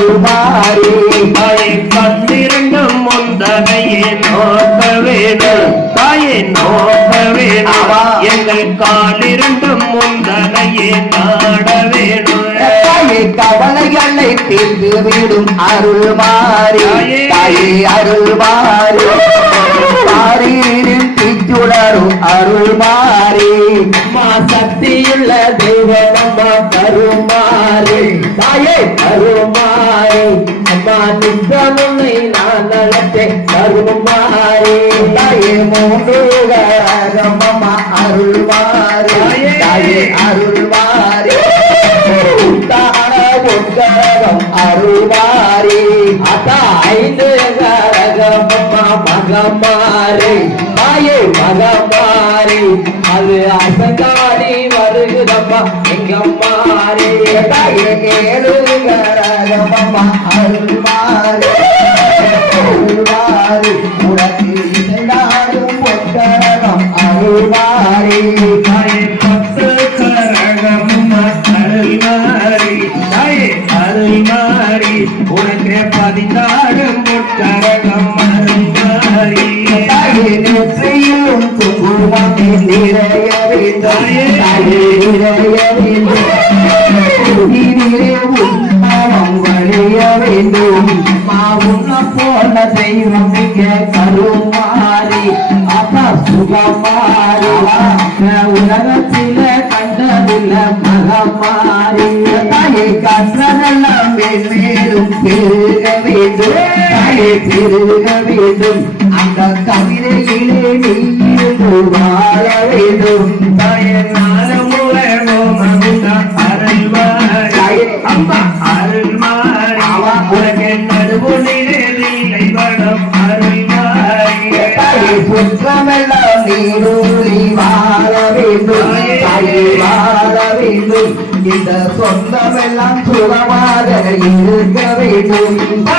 அருள்மாறி தாயை கண்ணிரண்டும் முந்தகையே நோக்க வேணும் தாயை நோக்க வேணும். எங்கள் காலிரண்டும் முந்தகையே நாட வேணும் தாயே கவலைகளை தீர்த்து விடும் அருள்மாறி தாயே. தாயே அருள்மாறி பாரியின் தீச்சுடரும் அருள்மாறி அம்மா சக்தியுள்ள தெய்வம் அம்மா கருமாறி தாயே கருமாறி நித்தம் உன்னை நான் நடத்தேன் கருமாறி தாயே மூன்று அம்மா அருள்மாறி தாயே. அருள்மாறி தான உட்கரம் அருள்மாறி அத்தா ஐந்து கரகம் அம்மா மகமாறி தாயே மகமாரி அது வருகுதம்மா எங்கம்மாரி தாயே ஏழு கரம் அம்மா உனக்கு இசைந்தாடும் பொற்கரம் அருள்மாரி உனக்கு வேண்டும் மாவுன்ன போன தெய்வம் இங்க கருமாறி அப்பா சுகமாறி உலகத்தில கண்டதில்ல மகமாறி தாயை கற்றதெல்லாம் மேலும் பெருக வேண்டும் தாயை பெருக வேண்டும் அந்த கவிதையிலே நீ வாழ வேண்டும். அம்மா உனக்கு புற்றமெல்லாம் வாழ வேண்டும். வாழ வேண்டும். இந்த சொந்தமெல்லாம் சுகமாக இருக்க வேண்டும்.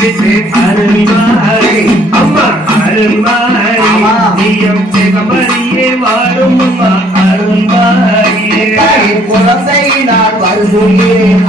விட்டு அருள்மாரி அம்மா அருள்மாரி ஆமா. நீயம் சிவபரியே வாழும் அம்மா அருள்மாரி தாயை குழந்தை நான் வருகிறேன்.